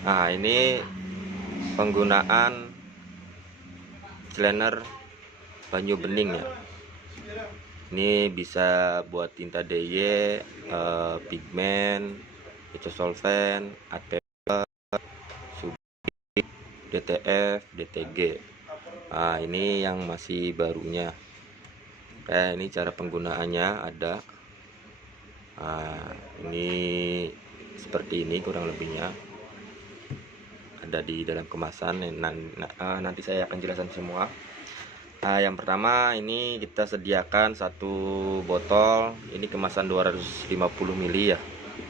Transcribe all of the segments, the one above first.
Nah, ini penggunaan cleaner banyu bening ya. Ini bisa buat tinta DIY, pigmen, solvent, ATP, sublim, DTF, DTG. Nah, ini yang masih barunya. Oke, ini cara penggunaannya ada. Nah, ini seperti ini kurang lebihnya. Ada di dalam kemasan. Nanti saya akan jelaskan semua. Nah, yang pertama ini kita sediakan satu botol. Ini kemasan 250 ml ya.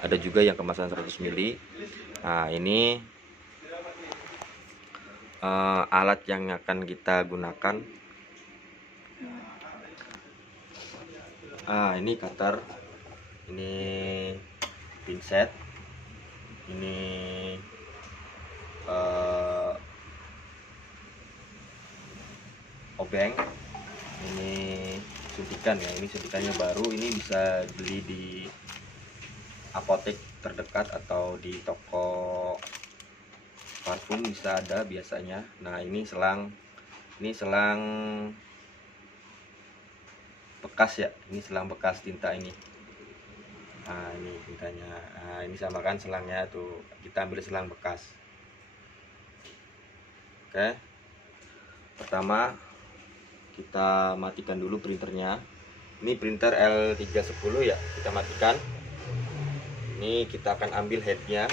Ada juga yang kemasan 100 ml. Nah, ini alat yang akan kita gunakan. Ini cutter, ini pinset, ini obeng, ini suntikan ya. Ini suntikannya baru, ini bisa beli di apotek terdekat atau di toko parfum bisa ada biasanya. Nah, ini selang bekas ya, ini selang bekas tinta ini. Nah, ini tintanya. Nah, ini sama kan selangnya tuh, kita ambil selang bekas. Oke, pertama kita matikan dulu printernya. Ini printer L310 ya, kita matikan. Ini kita akan ambil headnya.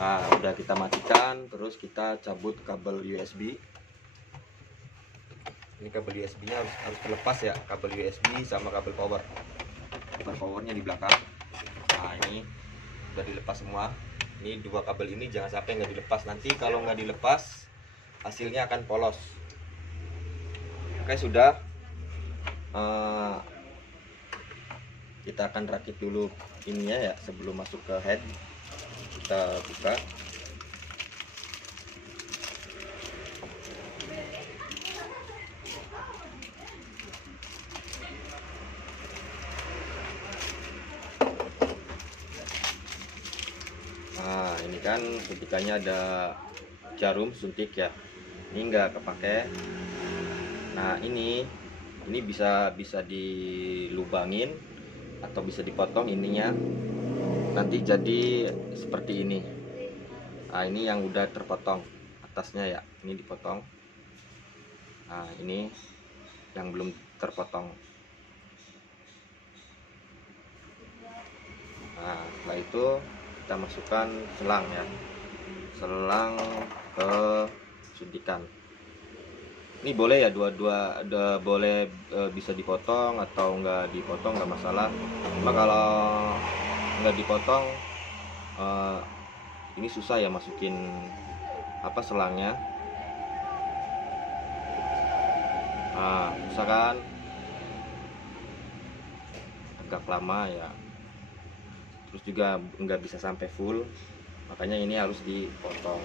Nah, udah kita matikan, terus kita cabut kabel USB. Ini kabel USB nya harus terlepas ya, kabel USB sama kabel power. Kabel powernya di belakang. Nah, ini udah dilepas semua. Ini dua kabel ini jangan sampai nggak dilepas, nanti kalau nggak dilepas hasilnya akan polos. Oke, sudah. Kita akan rakit dulu ininya ya sebelum masuk ke head. Kita buka. Nah, ini kan suntikannya ada jarum suntik ya. Ini enggak kepake. Nah, ini bisa dilubangin atau bisa dipotong ininya. Nanti jadi seperti ini. Nah, ini yang udah terpotong atasnya ya. Ini dipotong. Nah, ini yang belum terpotong. Nah, setelah itu kita masukkan selang ya. Selang ke suntikan. Ini boleh ya, dua-dua boleh, bisa dipotong atau enggak dipotong nggak masalah. Cuma kalau nggak dipotong ini susah ya masukin selangnya. Nah, susah kan, agak lama ya, terus juga nggak bisa sampai full, makanya ini harus dipotong.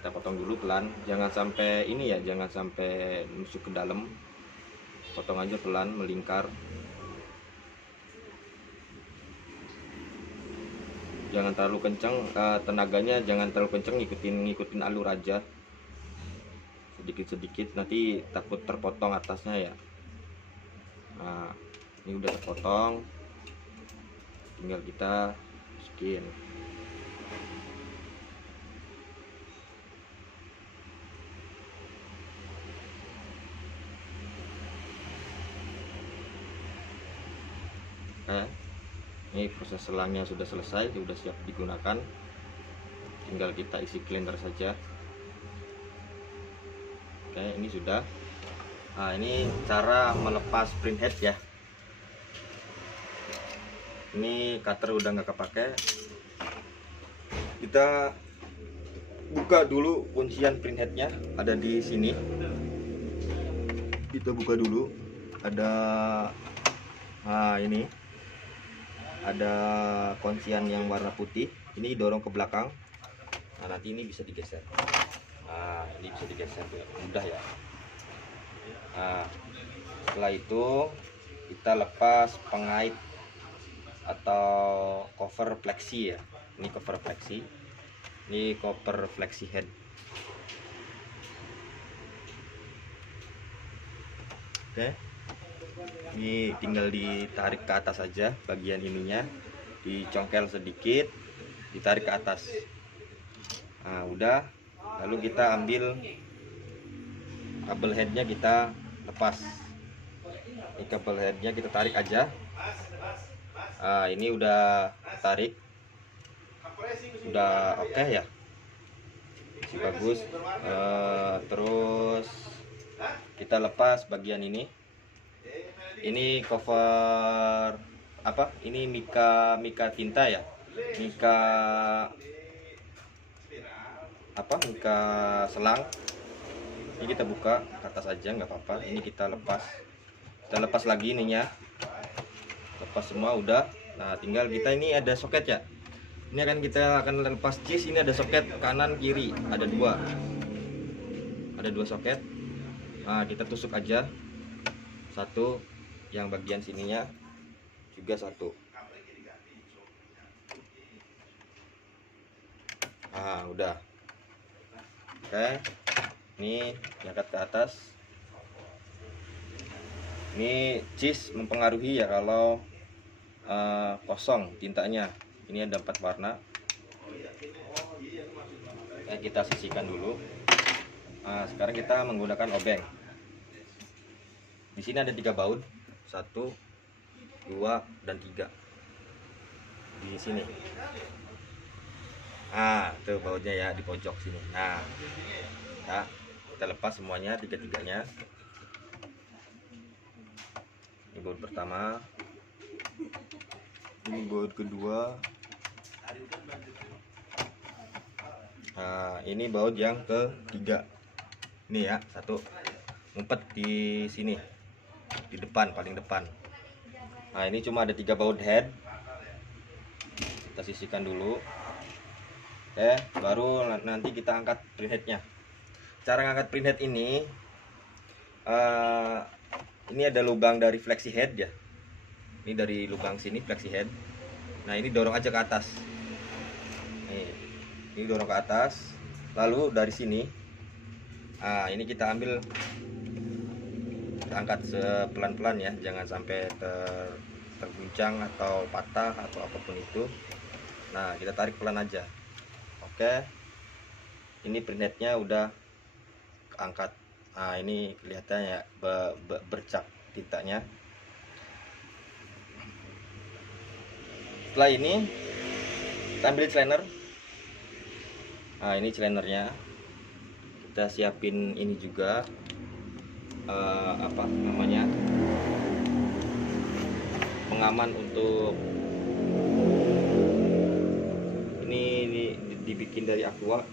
Kita potong dulu pelan, jangan sampai ini ya, jangan sampai masuk ke dalam. Potong aja pelan, melingkar. Jangan terlalu kencang, tenaganya jangan terlalu kencang, ngikutin alur aja. Sedikit-sedikit, nanti takut terpotong atasnya ya. Nah, ini udah terpotong, tinggal kita masukin. Ini proses selangnya sudah selesai, sudah siap digunakan. Tinggal kita isi cleaner saja. Oke, ini sudah. Nah, ini cara melepas printhead ya. Ini cutter udah nggak kepake. Kita buka dulu kuncian printheadnya, ada di sini. Kita buka dulu. Ada, ini ada kuncian yang warna putih. Ini dorong ke belakang. Nah, nanti ini bisa digeser. Nah, ini bisa digeser, mudah ya. Nah, setelah itu kita lepas pengait atau cover flexi ya. Ini cover flexi. Ini cover flexi head. Oke. Ini tinggal ditarik ke atas saja bagian ininya, dicongkel sedikit, ditarik ke atas. Nah, udah. Lalu kita ambil kabel headnya, kita lepas. Ini kabel headnya kita tarik aja. Nah, ini udah tarik, udah oke ya, masih bagus. Terus kita lepas bagian ini. Ini cover apa? Ini mika tinta ya, mika apa? Mika selang. Ini kita buka ke atas aja, nggak apa-apa. Ini kita lepas lagi ininya, lepas semua udah. Nah, tinggal kita, ini ada soket ya, ini kita akan lepas cheese. Ini ada soket kanan kiri, ada dua soket. Nah, kita tusuk aja satu, yang bagian sininya juga satu. Nah, udah. Oke, ini diangkat ke atas. Ini cheese mempengaruhi ya kalau kosong tintanya. Ini ada 4 warna. Kita sisihkan dulu. Nah, sekarang kita menggunakan obeng. Di sini ada 3 baut, 1, 2, dan 3 di sini. Nah, tuh bautnya ya di pojok sini. Nah, ya, kita lepas semuanya, tiga-tiganya. Ini baut pertama, ini baut kedua. Nah, ini baut yang ketiga. Ini ya, satu ngumpet di sini, di depan, paling depan. Nah, ini cuma ada 3 baut head. Kita sisihkan dulu. Baru nanti kita angkat printheadnya. Cara ngangkat printhead ini ada lubang dari flexi head ya. Ini dari lubang sini flexi head. Nah, ini dorong aja ke atas. Ini dorong ke atas. Lalu dari sini, ini kita ambil, kita angkat pelan-pelan ya, jangan sampai terguncang atau patah atau apapun itu. Nah, kita tarik pelan aja. Oke, ini printheadnya udah angkat. Nah, ini kelihatannya ya, bercak tintanya. Setelah ini kita ambil cleaner. Nah, ini cleanernya. Kita siapin ini juga, apa namanya, pengaman untuk ini dibikin dari aqua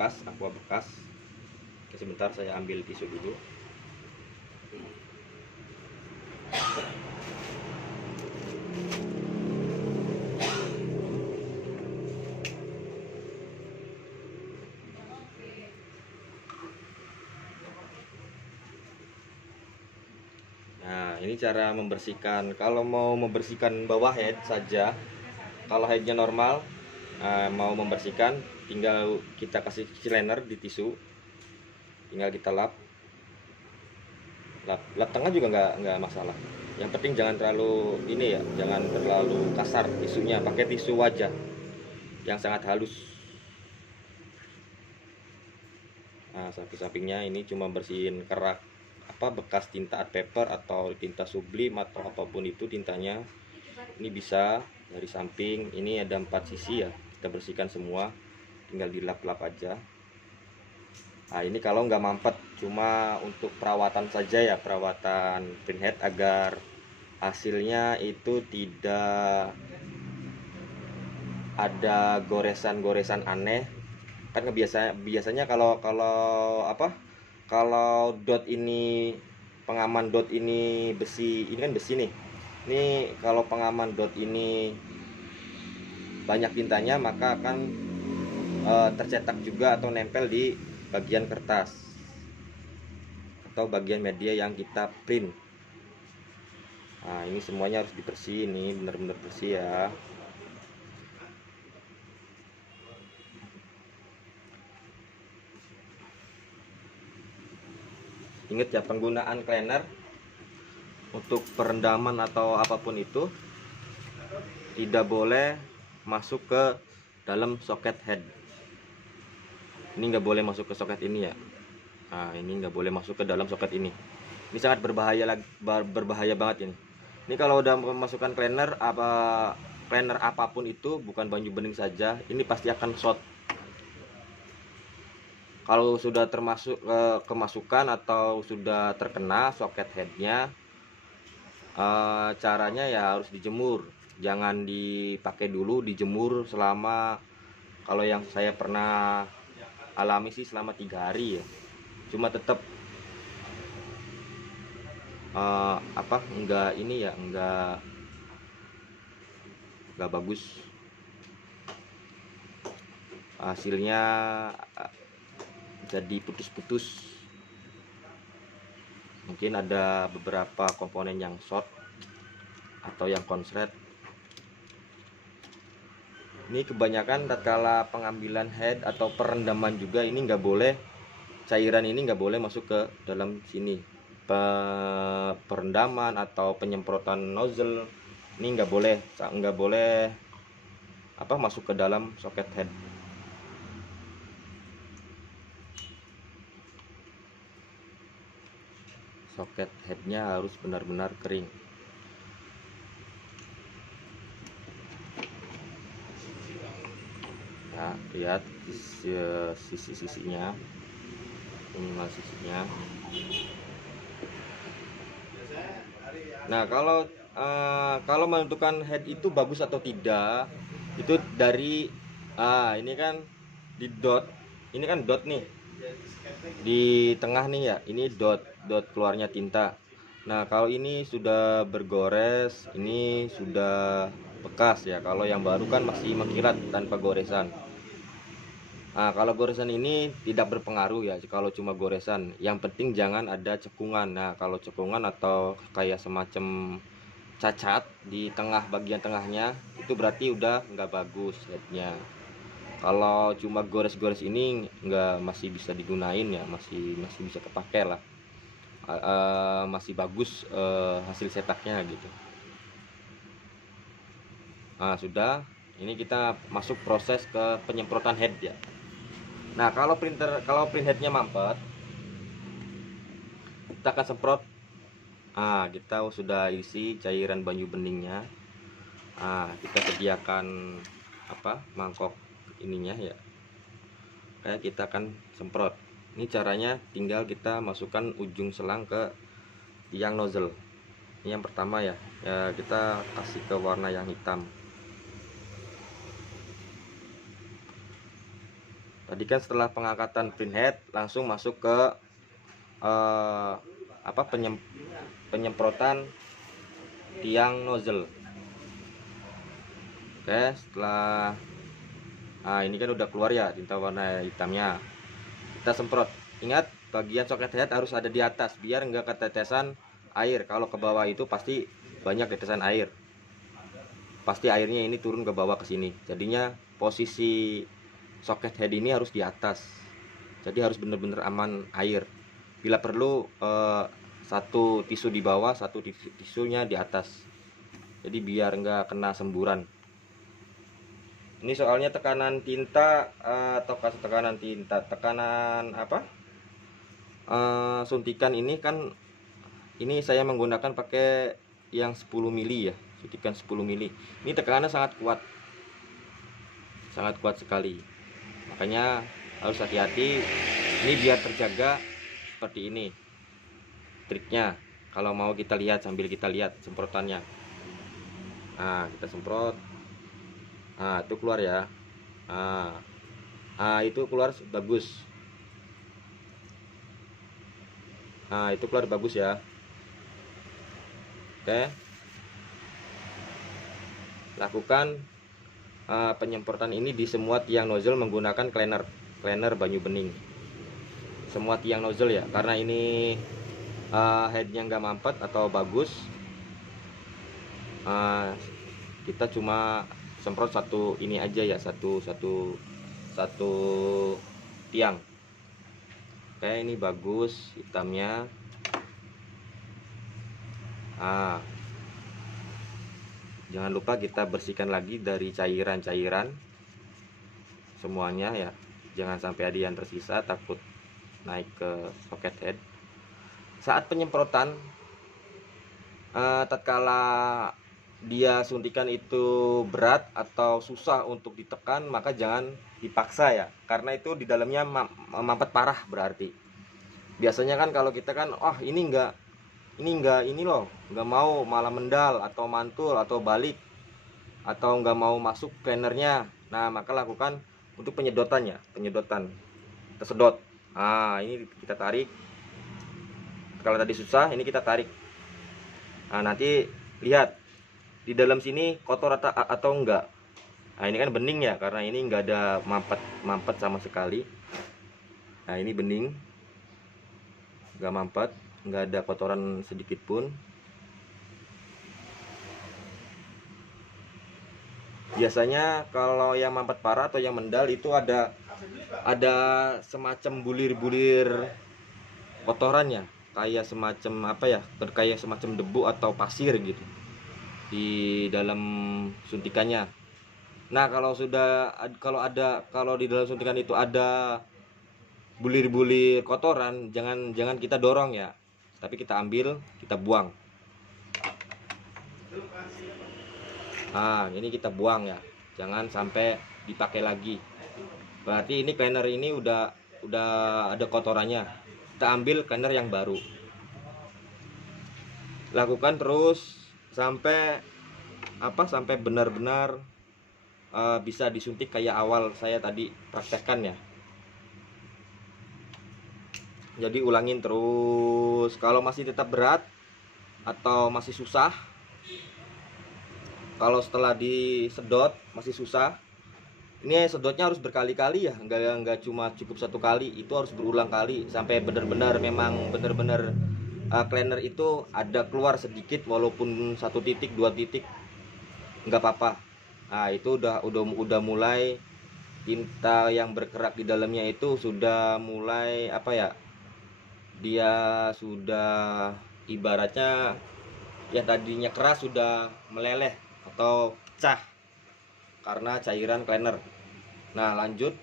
bekas. Oke, sebentar saya ambil tisu dulu. Nah, ini cara membersihkan. Kalau mau membersihkan bawah head saja, kalau headnya normal, mau membersihkan, tinggal kita kasih cleaner di tisu, tinggal kita lap tengah juga nggak masalah. Yang penting jangan terlalu ini ya, jangan terlalu kasar tisunya. Pakai tisu wajah yang sangat halus. Nah, samping-sampingnya ini cuma bersihin kerak bekas tinta art paper atau tinta sublim atau apapun itu tintanya. Ini bisa dari samping. Ini ada 4 sisi ya, kita bersihkan semua, tinggal dilap-lap aja. Nah, ini kalau nggak mampet, cuma untuk perawatan saja ya, perawatan printhead agar hasilnya itu tidak ada goresan-goresan aneh. Kan biasanya kalau dot ini, pengaman dot ini besi, ini kan besi nih. Ini kalau pengaman dot ini banyak tintanya, maka akan tercetak juga atau nempel di bagian kertas atau bagian media yang kita print. Nah, ini semuanya harus dibersihin, ini benar-benar bersih ya. Ingat ya, penggunaan cleaner untuk perendaman atau apapun itu tidak boleh masuk ke dalam soket head. Ini nggak boleh masuk ke soket ini ya. Nah, ini nggak boleh masuk ke dalam soket ini. Ini sangat berbahaya banget ini. Ini kalau udah memasukkan cleaner apapun itu, bukan banyu bening saja, ini pasti akan short. Kalau sudah termasuk kemasukan atau sudah terkena soket headnya, caranya ya harus dijemur. Jangan dipakai dulu, dijemur selama, kalau yang saya pernah alami sih selama 3 hari ya. Cuma tetap enggak ini ya, enggak bagus hasilnya, jadi putus-putus. Mungkin ada beberapa komponen yang short atau yang konslet. Ini kebanyakan tatkala pengambilan head atau perendaman juga, ini nggak boleh, cairan ini nggak boleh masuk ke dalam sini. Perendaman atau penyemprotan nozzle ini nggak boleh masuk ke dalam soket head. Soket headnya harus benar-benar kering. Ya, lihat sisi-sisinya, minimal sisinya. Nah, kalau menentukan head itu bagus atau tidak, itu dari ini kan di dot, ini kan dot nih di tengah nih ya, ini dot keluarnya tinta. Nah, kalau ini sudah bergores, ini sudah bekas ya. Kalau yang baru kan masih mengkilat tanpa goresan. Nah, kalau goresan ini tidak berpengaruh ya, kalau cuma goresan. Yang penting jangan ada cekungan. Nah, kalau cekungan atau kayak semacam cacat di tengah, bagian tengahnya, itu berarti udah nggak bagus headnya. Kalau cuma gores-gores ini masih bisa digunain ya, masih bisa kepakai lah. Masih bagus hasil cetaknya gitu. Nah, sudah, ini kita masuk proses ke penyemprotan head ya. Nah, kalau print headnya mampet, kita akan semprot. Kita sudah isi cairan banyu beningnya. Kita sediakan mangkok ininya ya. Kayak kita akan semprot. Ini caranya tinggal kita masukkan ujung selang ke tiang nozzle. Ini yang pertama ya. Kita kasih ke warna yang hitam. Tadi kan setelah pengangkatan print head langsung masuk ke penyemprotan tiang nozzle. Oke, setelah ini kan udah keluar ya tinta warna hitamnya, kita semprot. Ingat, bagian soket head harus ada di atas biar enggak ketetesan air. Kalau ke bawah itu pasti banyak tetesan air, pasti airnya ini turun ke bawah ke sini. Jadinya posisi soket head ini harus di atas, jadi harus benar-benar aman air. Bila perlu satu tisu di bawah, satu tisunya di atas, jadi biar enggak kena semburan. Ini soalnya tekanan tinta suntikan ini kan, ini saya menggunakan pakai yang 10 mili ya, suntikan 10 mili. Ini tekanannya sangat kuat sekali, makanya harus hati-hati. Ini biar terjaga seperti ini triknya. Kalau mau kita lihat sambil kita lihat semprotannya. Kita semprot. Itu keluar ya. Itu keluar bagus. Itu keluar bagus ya. Oke, lakukan penyemprotan ini di semua tiang nozzle menggunakan cleaner banyu bening. Semua tiang nozzle ya, karena ini headnya nggak mampet atau bagus. Kita cuma semprot satu ini aja ya, satu tiang. Oke, ini bagus hitamnya. Nah, jangan lupa kita bersihkan lagi dari cairan-cairan semuanya ya, jangan sampai ada yang tersisa, takut naik ke socket head. Saat penyemprotan, tatkala dia suntikan itu berat atau susah untuk ditekan, maka jangan dipaksa ya, karena itu di dalamnya mampet parah. Berarti biasanya kan kalau kita kan, oh ini enggak ini loh, nggak mau, malah mendal atau mantul atau balik atau nggak mau masuk cleanernya. Nah, maka lakukan untuk penyedotannya, penyedotan tersedot. Nah, ini kita tarik. Kalau tadi susah, ini kita tarik. Nah, nanti lihat di dalam sini kotor atau enggak. Nah, ini kan bening ya, karena ini enggak ada mampet sama sekali. Nah, ini bening, enggak mampet, enggak ada kotoran sedikit pun. Biasanya kalau yang mampet parah atau yang mendal itu ada semacam bulir-bulir kotorannya, kayak semacam apa ya, kayak semacam debu atau pasir gitu di dalam suntikannya. Nah, kalau di dalam suntikan itu ada bulir-bulir kotoran, jangan kita dorong ya, tapi kita ambil, kita buang. Nah, ini kita buang ya, jangan sampai dipakai lagi. Berarti ini cleaner ini udah ada kotorannya. Kita ambil cleaner yang baru. Lakukan terus sampai sampai benar-benar bisa disuntik kayak awal saya tadi praktekkan ya. Jadi ulangin terus. Kalau masih tetap berat atau masih susah, kalau setelah disedot masih susah, ini sedotnya harus berkali-kali ya, nggak cuma cukup satu kali, itu harus berulang kali sampai benar-benar cleaner itu ada keluar sedikit, walaupun 1 titik 2 titik nggak apa-apa. Nah, itu udah mulai tinta yang bergerak di dalamnya itu sudah mulai dia sudah ibaratnya yang tadinya keras sudah meleleh atau pecah karena cairan cleaner. Nah, lanjut,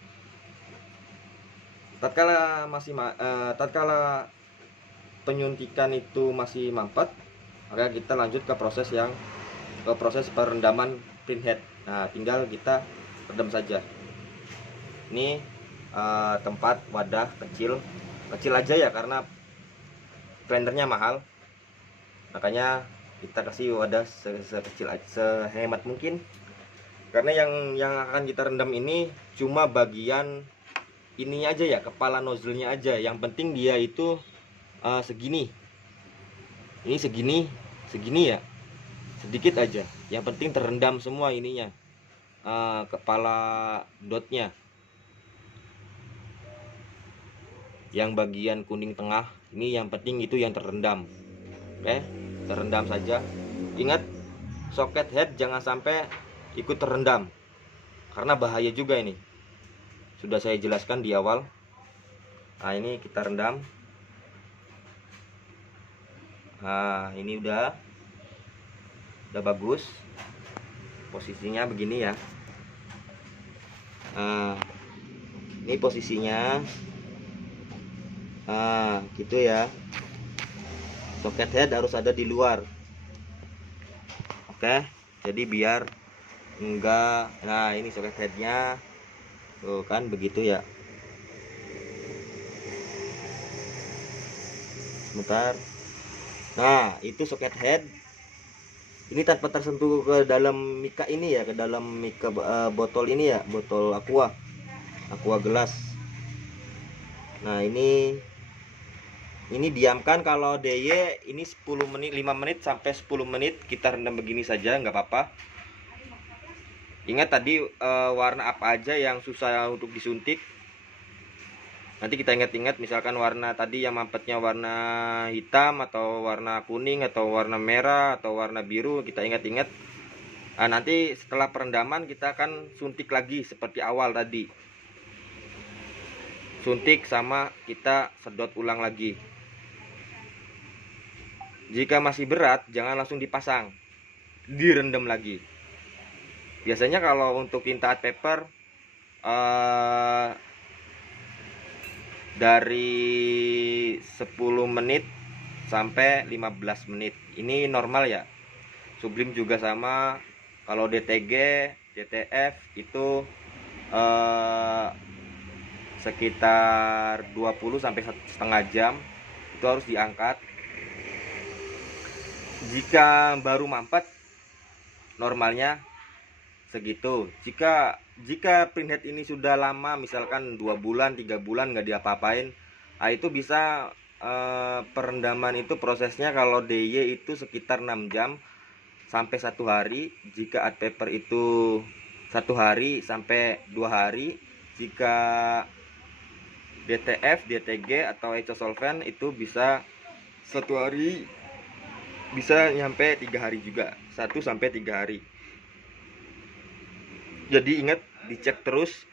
tatkala penyuntikan itu masih mampet, maka kita lanjut ke proses perendaman printhead. Nah, tinggal kita redam saja. Ini tempat wadah kecil aja ya, karena cleanernya mahal, makanya kita kasih wadah sekecil aja, sehemat mungkin. Karena yang akan kita rendam ini cuma bagian ini aja ya, kepala nozzle-nya aja. Yang penting dia itu segini. Ini segini ya. Sedikit aja. Yang penting terendam semua ininya. Kepala dotnya. Yang bagian kuning tengah ini yang penting itu yang terendam. Oke, terendam saja. Ingat, socket head jangan sampai ikut terendam, karena bahaya juga ini. Sudah saya jelaskan di awal. Nah, ini kita rendam. Nah, ini udah bagus. Posisinya begini ya. Nah, ini posisinya. Nah, gitu ya. Socket head harus ada di luar. Oke, jadi biar enggak. Nah, ini socket headnya tuh kan begitu ya. Sebentar. Nah, itu socket head ini tanpa tersentuh ke dalam mika ini ya, ke dalam mika botol ini ya, botol aqua gelas. Nah, ini diamkan. Kalau DY ini 10 menit, 5 menit sampai 10 menit kita rendam begini saja, nggak apa-apa. Ingat tadi warna apa aja yang susah untuk disuntik. Nanti kita ingat-ingat, misalkan warna tadi yang mampetnya warna hitam atau warna kuning atau warna merah atau warna biru, kita ingat-ingat. Nah, nanti setelah perendaman kita akan suntik lagi seperti awal tadi. Suntik sama kita sedot ulang lagi. Jika masih berat, jangan langsung dipasang, direndam lagi. Biasanya kalau untuk tinta art paper dari 10 menit sampai 15 menit ini normal ya. Sublim juga sama. Kalau DTG, DTF itu sekitar 20 sampai setengah jam itu harus diangkat. Jika baru mampet, normalnya segitu. Jika printhead ini sudah lama, misalkan 2 bulan 3 bulan nggak diapa-apain, nah itu bisa perendaman itu prosesnya kalau DY itu sekitar 6 jam sampai 1 hari. Jika art paper itu 1 hari sampai 2 hari. Jika DTF, DTG atau eco solvent itu bisa 1 hari, bisa nyampe 3 hari juga, 1 sampai 3 hari. Jadi ingat, dicek terus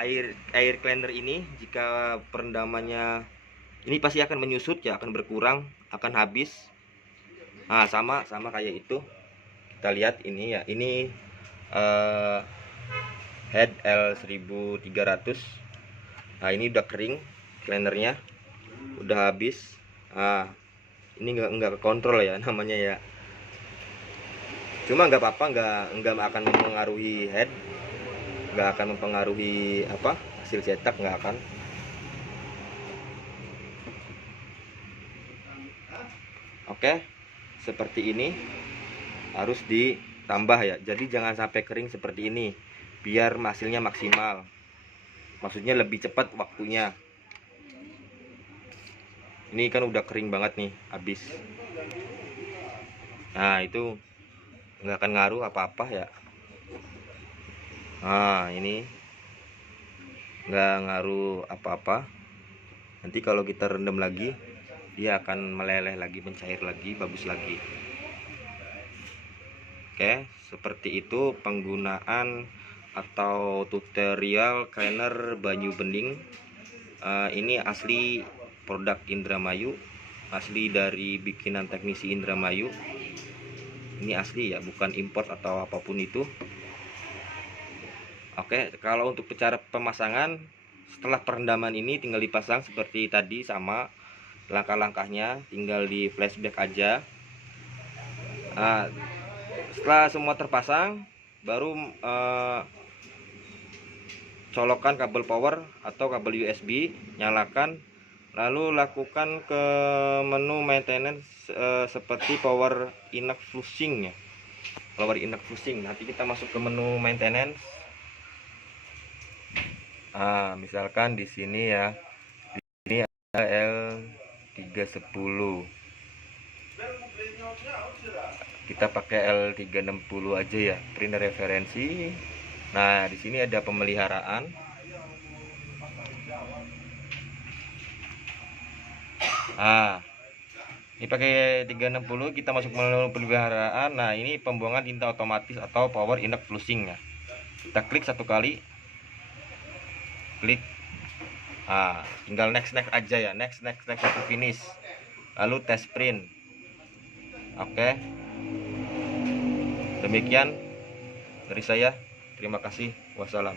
air cleaner ini. Jika perendamannya ini pasti akan menyusut ya, akan berkurang, akan habis. Nah, sama kayak itu. Kita lihat ini ya, ini head L1300. Nah, ini udah kering cleanernya, udah habis. Nah, ini nggak kekontrol ya namanya ya. Cuma nggak apa-apa, nggak akan mempengaruhi head, nggak akan mempengaruhi hasil cetak, nggak akan. Oke, seperti ini harus ditambah ya. Jadi jangan sampai kering seperti ini, biar hasilnya maksimal, maksudnya lebih cepat waktunya. Ini kan udah kering banget nih, habis. Nah, itu nggak akan ngaruh apa-apa ya. Nah, ini nggak ngaruh apa-apa. Nanti kalau kita rendam lagi, dia akan meleleh lagi, mencair lagi, bagus lagi. Oke, seperti itu penggunaan atau tutorial cleaner Banyu Bening. Ini asli produk Indramayu, asli dari bikinan teknisi Indramayu. Ini asli ya, bukan import atau apapun itu. Oke, kalau untuk cara pemasangan, setelah perendaman ini tinggal dipasang seperti tadi, sama langkah-langkahnya, tinggal di flashback aja. Nah, setelah semua terpasang, baru colokkan kabel power atau kabel USB, nyalakan, lalu lakukan ke menu maintenance seperti power inox flushing ya. Power inox flushing. Nanti kita masuk ke menu maintenance. Misalkan di sini ya, di sini ada L310. Kita pakai L360 aja ya, print referensi. Nah, di sini ada pemeliharaan. Ini pakai 360, kita masuk menu pemeliharaan. Nah, ini pembuangan tinta otomatis atau power inox flushing ya. Kita klik 1 kali. Klik. Tinggal next aja ya, next satu finish. Lalu test print. Oke. Demikian dari saya. Terima kasih. Wassalam.